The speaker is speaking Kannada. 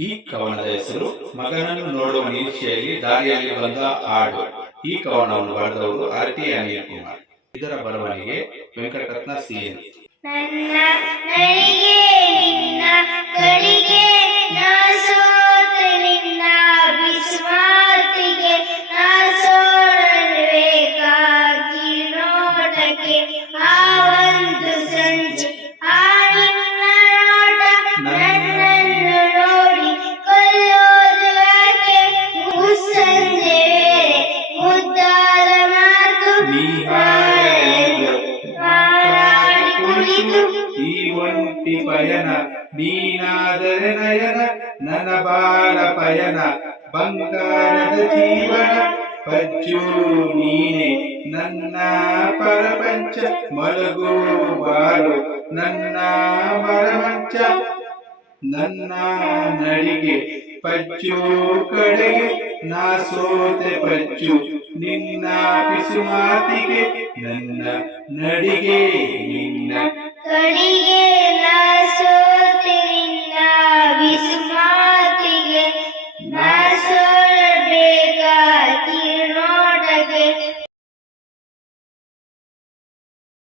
ಈ ಕವನದ ಹೆಸರು ಮಗನನ್ನು ನೋಡುವ ನಿರೀಕ್ಷೆಯಲ್ಲಿ ದಾರಿಯಲ್ಲಿ ಬಂದ ಹಾಡು. ಈ ಕವನವನ್ನು ಬರೆದವರು ಆರ್.ಟಿ. ಅನಿಲ್ ಕುಮಾರ್. ಇದರ ಬರವಣಿಗೆ ವೆಂಕಟರತ್ನ ಸಿ.ಎನ್. ನನ್ನ ನಳಿಗೆ ನಿನ್ನ ಕಳಿಗೆ ನಾ ಸೋತೆ ನಿನ್ನ ಬಿಸ್ಮಾತಿಗೆ ನಾ ಸೋಲಬೇಕಾಗಿ ನೋಟಕ್ಕೆ ಆ ಒಂದು ಸಂಜೆ ಆ ನಿನ್ನ ನೋಟ ನನ್ನನ್ನು ನೋಡಿ ಕೊಲ್ಲೋದು ಯಾಕೆ ಮುಸ್ಸಂಜೆ ಬೇರೆ ಮುದ್ದಾದ ಮಾತು ಈ ಒಂಟಿ ಪಯಣ ನೀನಾದರೆ ನಯನ ನನ್ನ ಬಾಳ ಪಯಣ ಬಂಗಾರದ ಜೀವನ ಪಜ್ಜು ನೀನೆ ನನ್ನ ಪರಪಂಚ ಮಲಗು ಬಾಳು ನನ್ನ ಮರಮಂಚ ನನ್ನ ನಡಿಗೆ ಪಜ್ಜು ಕಡೆಗೆ ನಾ ಸೋತೆ ಪಜ್ಜು ನಿನ್ನ ಪಿಸು ಮಾತಿಗೆ ನನ್ನ ನಡಿಗೆ ನಿನ್ನ ಕಡಿ